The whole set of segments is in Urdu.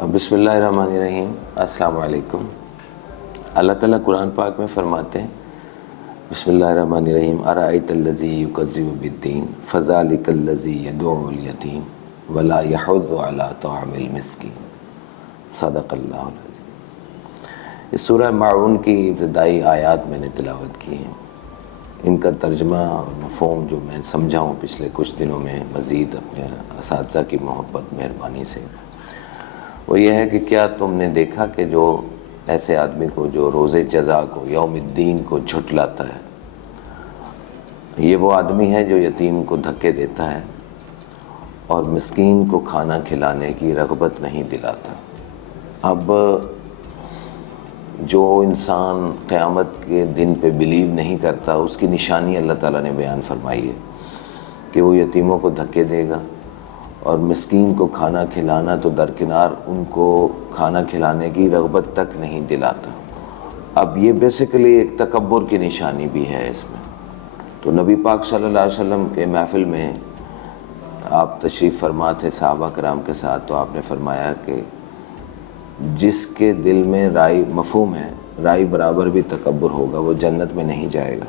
بسم اللہ الرحمن الرحیم۔ السلام علیکم۔ اللہ تعالیٰ قرآن پاک میں فرماتے ہیں بسم اللہ الرحمن الرحیم ارأیت الذی یکذب بالدین فذلک الذی یدعو الیتیم ولا یحض علی طعام المسکین۔ صدق اللہ العظیم۔ اس سورہ ماعون کی ابتدائی آیات میں نے تلاوت کی ہیں۔ ان کا ترجمہ اور مفہوم جو میں سمجھا ہوں پچھلے کچھ دنوں میں مزید اپنے اساتذہ کی محبت مہربانی سے، وہ یہ ہے کہ کیا تم نے دیکھا کہ جو ایسے آدمی کو جو روز جزا کو یوم الدین کو جھٹلاتا ہے، یہ وہ آدمی ہے جو یتیم کو دھکے دیتا ہے اور مسکین کو کھانا کھلانے کی رغبت نہیں دلاتا۔ اب جو انسان قیامت کے دن پہ بلیو نہیں کرتا، اس کی نشانی اللہ تعالیٰ نے بیان فرمائی ہے کہ وہ یتیموں کو دھکے دے گا اور مسکین کو کھانا کھلانا تو درکنار، ان کو کھانا کھلانے کی رغبت تک نہیں دلاتا۔ اب یہ بیسیکلی ایک تکبر کی نشانی بھی ہے اس میں۔ تو نبی پاک صلی اللہ علیہ وسلم کے محفل میں آپ تشریف فرما تھے صحابہ کرام کے ساتھ، تو آپ نے فرمایا کہ جس کے دل میں رائی مفہوم ہے، رائی برابر بھی تکبر ہوگا، وہ جنت میں نہیں جائے گا۔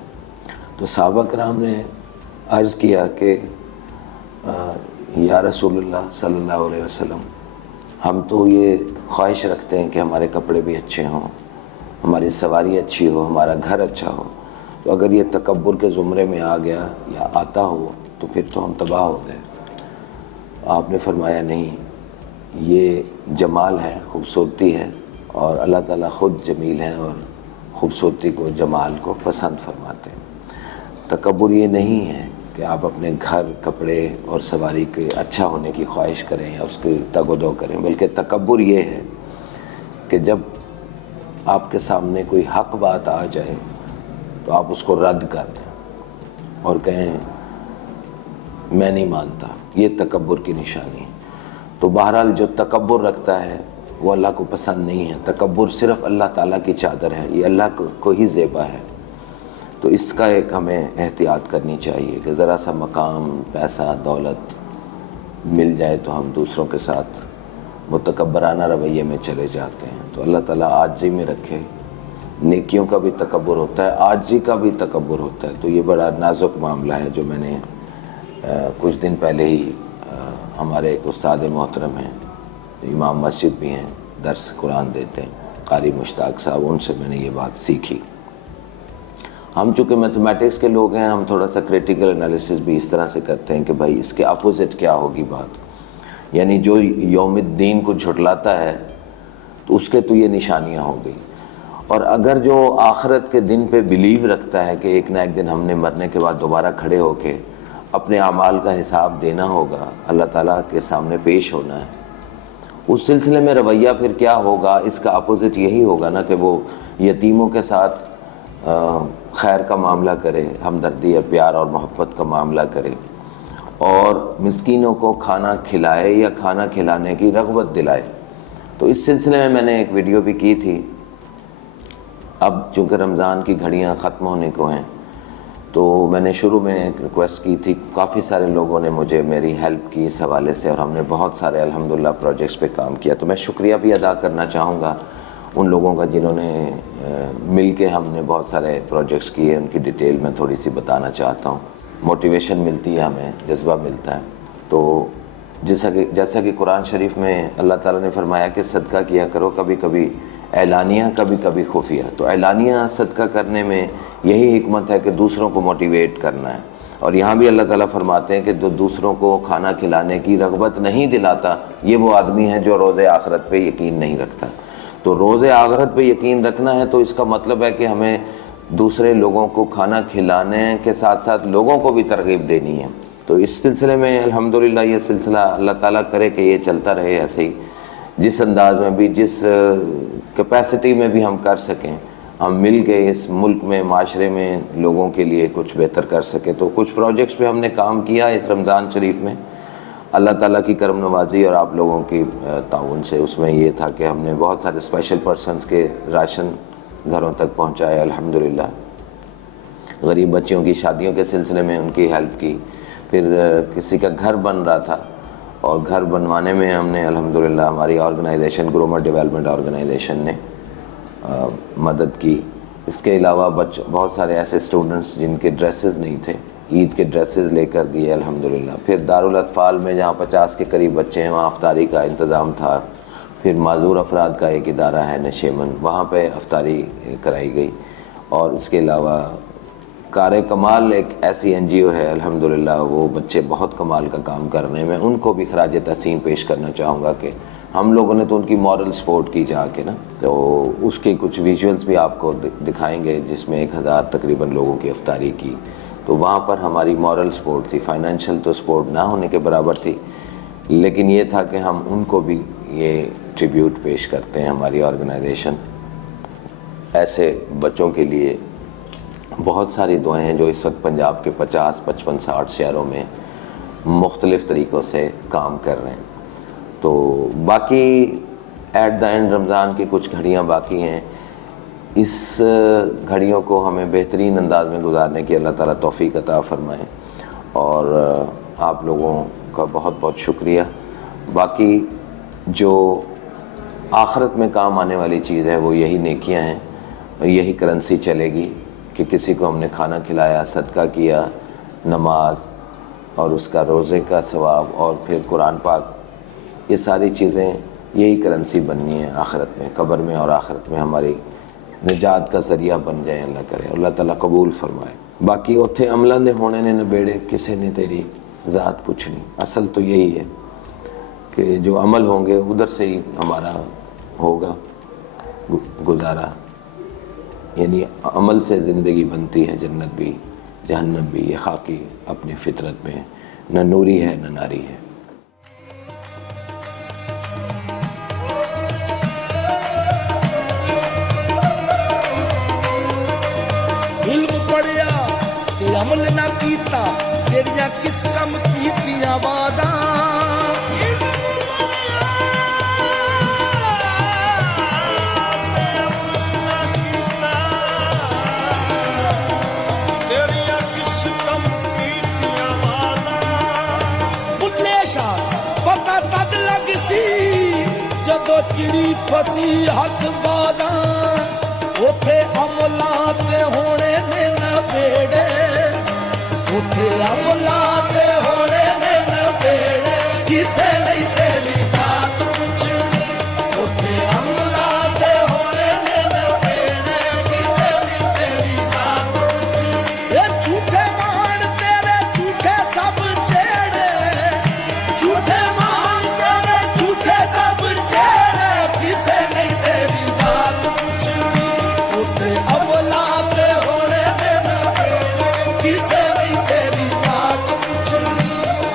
تو صحابہ کرام نے عرض کیا کہ یا رسول اللہ صلی اللہ علیہ وسلم، ہم تو یہ خواہش رکھتے ہیں کہ ہمارے کپڑے بھی اچھے ہوں، ہماری سواری اچھی ہو، ہمارا گھر اچھا ہو، تو اگر یہ تکبر کے زمرے میں آ گیا یا آتا ہو تو پھر تو ہم تباہ ہو گئے۔ آپ نے فرمایا نہیں، یہ جمال ہے، خوبصورتی ہے، اور اللہ تعالیٰ خود جمیل ہے اور خوبصورتی کو، جمال کو پسند فرماتے ہیں۔ تکبر یہ نہیں ہے کہ آپ اپنے گھر، کپڑے اور سواری کے اچھا ہونے کی خواہش کریں یا اس کی تگ و دو کریں، بلکہ تکبر یہ ہے کہ جب آپ کے سامنے کوئی حق بات آ جائے تو آپ اس کو رد کر دیں اور کہیں میں نہیں مانتا۔ یہ تکبر کی نشانی ہے۔ تو بہرحال جو تکبر رکھتا ہے وہ اللہ کو پسند نہیں ہے۔ تکبر صرف اللہ تعالیٰ کی چادر ہے، یہ اللہ کو ہی زیبا ہے۔ تو اس کا ایک ہمیں احتیاط کرنی چاہیے کہ ذرا سا مقام، پیسہ، دولت مل جائے تو ہم دوسروں کے ساتھ متکبرانہ رویے میں چلے جاتے ہیں۔ تو اللہ تعالیٰ عاجزی میں رکھے۔ نیکیوں کا بھی تکبر ہوتا ہے، عاجزی کا بھی تکبر ہوتا ہے۔ تو یہ بڑا نازک معاملہ ہے جو میں نے کچھ دن پہلے ہی ہمارے ایک استاد محترم ہیں، امام مسجد بھی ہیں، درس قرآن دیتے ہیں، قاری مشتاق صاحب، ان سے میں نے یہ بات سیکھی۔ ہم چونکہ میتھمیٹکس کے لوگ ہیں، ہم تھوڑا سا کریٹیکل انالیسس بھی اس طرح سے کرتے ہیں کہ بھائی اس کے اپوزٹ کیا ہوگی بات، یعنی جو یوم الدین کو جھٹلاتا ہے تو اس کے تو یہ نشانیاں ہو گئی، اور اگر جو آخرت کے دن پہ بلیو رکھتا ہے کہ ایک نہ ایک دن ہم نے مرنے کے بعد دوبارہ کھڑے ہو کے اپنے اعمال کا حساب دینا ہوگا، اللہ تعالیٰ کے سامنے پیش ہونا ہے، اس سلسلے میں رویہ پھر کیا ہوگا؟ اس کا اپوزٹ یہی ہوگا نا کہ وہ یتیموں کے ساتھ خیر کا معاملہ کرے، ہمدردی اور پیار اور محبت کا معاملہ کرے، اور مسکینوں کو کھانا کھلائے یا کھانا کھلانے کی رغبت دلائے۔ تو اس سلسلے میں نے ایک ویڈیو بھی کی تھی۔ اب چونکہ رمضان کی گھڑیاں ختم ہونے کو ہیں تو میں نے شروع میں ایک ریکویسٹ کی تھی، کافی سارے لوگوں نے مجھے میری ہیلپ کی اس حوالے سے، اور ہم نے بہت سارے الحمدللہ پروجیکٹس پہ کام کیا۔ تو میں شکریہ بھی ادا کرنا چاہوں گا ان لوگوں کا جنہوں نے مل کے ہم نے بہت سارے پروجیکٹس کیے، ان کی ڈیٹیل میں تھوڑی سی بتانا چاہتا ہوں۔ موٹیویشن ملتی ہے، ہمیں جذبہ ملتا ہے۔ تو جیسا کہ قرآن شریف میں اللہ تعالیٰ نے فرمایا کہ صدقہ کیا کرو، کبھی کبھی اعلانیہ، کبھی کبھی خفیہ۔ تو اعلانیہ صدقہ کرنے میں یہی حکمت ہے کہ دوسروں کو موٹیویٹ کرنا ہے، اور یہاں بھی اللہ تعالیٰ فرماتے ہیں کہ جو دوسروں کو کھانا کھلانے کی رغبت نہیں دلاتا، یہ وہ آدمی ہے جو روز آخرت پہ یقین نہیں رکھتا۔ تو روز آخرت پہ یقین رکھنا ہے تو اس کا مطلب ہے کہ ہمیں دوسرے لوگوں کو کھانا کھلانے کے ساتھ ساتھ لوگوں کو بھی ترغیب دینی ہے۔ تو اس سلسلے میں الحمدللہ یہ سلسلہ اللہ تعالیٰ کرے کہ یہ چلتا رہے ایسے ہی، جس انداز میں بھی، جس کیپیسٹی میں بھی ہم کر سکیں، ہم مل کے اس ملک میں، معاشرے میں لوگوں کے لیے کچھ بہتر کر سکیں۔ تو کچھ پروجیکٹس پہ ہم نے کام کیا اس رمضان شریف میں، اللہ تعالیٰ کی کرم نوازی اور آپ لوگوں کی تعاون سے۔ اس میں یہ تھا کہ ہم نے بہت سارے اسپیشل پرسنز کے راشن گھروں تک پہنچایا الحمدللہ، غریب بچیوں کی شادیوں کے سلسلے میں ان کی ہیلپ کی، پھر کسی کا گھر بن رہا تھا اور گھر بنوانے میں ہم نے الحمدللہ ہماری آرگنائزیشن گرومر ڈیولپمنٹ آرگنائزیشن نے مدد کی. اس کے علاوہ بہت سارے ایسے اسٹوڈنٹس جن کے ڈریسز نہیں تھے، عید کے ڈریسز لے کر دیے الحمدللہ. پھر دارالاطفال میں جہاں 50 کے قریب بچے ہیں وہاں افطاری کا انتظام تھا. پھر معذور افراد کا ایک ادارہ ہے نشیمن، وہاں پہ افطاری کرائی گئی. اور اس کے علاوہ کار کمال ایک ایسی این جی او ہے الحمدللہ، وہ بچے بہت کمال کا کام کر رہے ہیں. میں ان کو بھی خراج تحسین پیش کرنا چاہوں گا کہ ہم لوگوں نے تو ان کی مورل سپورٹ کی جا کے نا، تو اس کے کچھ ویژولز بھی آپ کو دکھائیں گے جس میں 1000 تقریباً لوگوں کی افطاری کی. تو وہاں پر ہماری مورل سپورٹ تھی، فائنینشیل تو سپورٹ نہ ہونے کے برابر تھی، لیکن یہ تھا کہ ہم ان کو بھی یہ ٹریبیوٹ پیش کرتے ہیں. ہماری آرگنائزیشن ایسے بچوں کے لیے بہت ساری دعائیں ہیں جو اس وقت پنجاب کے 50 55 60 شہروں میں مختلف طریقوں سے کام کر رہے ہیں. تو باقی ایٹ دا اینڈ رمضان کی کچھ گھڑیاں باقی ہیں. اس گھڑیوں کو ہمیں بہترین انداز میں گزارنے کی اللہ تعالیٰ توفیق عطا فرمائے. اور آپ لوگوں کا بہت بہت شکریہ. باقی جو آخرت میں کام آنے والی چیز ہے وہ یہی نیکیاں ہیں، یہی کرنسی چلے گی کہ کسی کو ہم نے کھانا کھلایا، صدقہ کیا، نماز اور اس کا روزے کا ثواب اور پھر قرآن پاک، یہ ساری چیزیں یہی کرنسی بننی ہے آخرت میں، قبر میں اور آخرت میں ہماری نجات کا ذریعہ بن جائیں. اللہ کرے، اللہ تعالیٰ قبول فرمائے. باقی اتھے عملہ نے ہونے نے نبیڑے، کسے نے تیری ذات پوچھنی. اصل تو یہی ہے کہ جو عمل ہوں گے ادھر سے ہی ہمارا ہوگا گزارا. یعنی عمل سے زندگی بنتی ہے، جنت بھی جہنم بھی. یہ خاکی اپنی فطرت میں نہ نوری ہے نہ ناری ہے. علم پڑھیا تے عمل نہ کیتا، تیریاں کس کم کیتیاں وعداں. پتہ تد لگ سی جدو چڑی پھسی ہاتھ بازاں، اوتھے عملاں تے ہونے نے نبیڑے، اوتھے عملاں تے ہونے نے نبیڑے. کسے نہیں تیری ذات پوچھنی، اوتھے عملاں تے ہونے نے نبیڑے. کسے نہیں تیری ذات پوچھنی. اے جھوٹے مان تیرے جھوٹے سب چھیڑے، جھوٹے مان تیرے جھوٹے سب چھیڑے. کسے نہیں تیری ذات پوچھنی، اوتھے عملاں تے ہونے نے نبیڑے. کسے نہیں تیری ذات پوچھنی،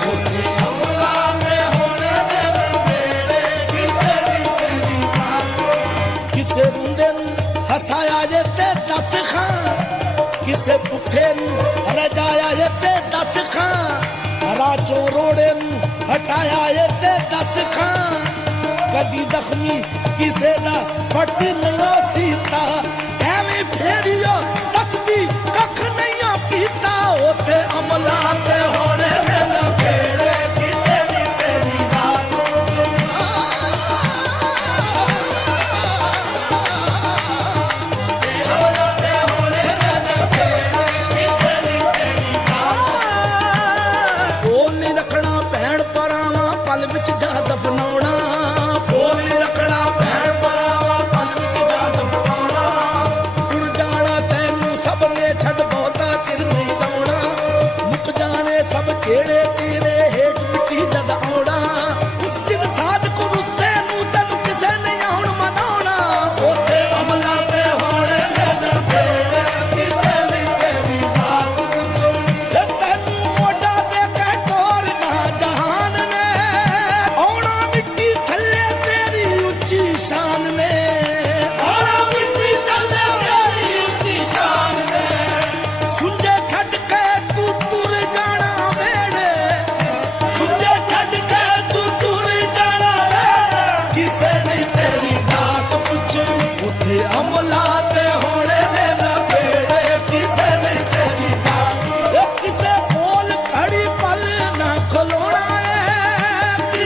اوتھے عملاں تے ہونے نے نبیڑے. کسے نہیں تیری ذات. کسے روندے نوں ہسایا جے تے دس خاں، کسے بھکھے نوں رجایا جے تے دس خاں. راچوں روڑے نوں ہٹایا جے تے دس خاں. کدی زخمی کسے دا پٹ نہیں سیتا، ایویں پھیریو دسدی ککھ نہیں کیتا. اوتھے عملاں تے ہونے نے نبیڑے. کسے نہیں تیری ذات پوچھنی. عملاں تے ہونے نے نبیڑے. کسے نہیں تیری ذات. بول نہیں رکھنا بھین پراواں پل وچ جا دفناونا. بول نہیں رکھنا بھین پراواں پل وچ جا دفناونا. اڑ جانا تینوں سب نے چھڈ بہتا چر نہیں لاونا. مک جانے سب جیڑے تیرے ہیٹھ مٹی جد آونا. اس دن صادق رسے نوں تینوں کسے نہیں آن مناونا. اوتھے عملاں تے ہونے نے نبیڑے. کسے نہیں تیری ذات پوچھنی. تینوں موڈا دے کے ٹورنا جہان نے، آونا مٹی تھلے تیری اچھی شان نے. آونا مٹی تھلے تیری اچھی شان نے. سنجے چھڈ کے تو تر جانا ویڑے، سنجے چھڈ کے تو تر جانا ویڑے. کسے نہیں تیری ذات پوچھنی، اوتھے عملاں تے ہونے نے نبیڑے. کسے نہیں تیری ذات. کسے بول کھڑی پل نہ کھلونا ہے،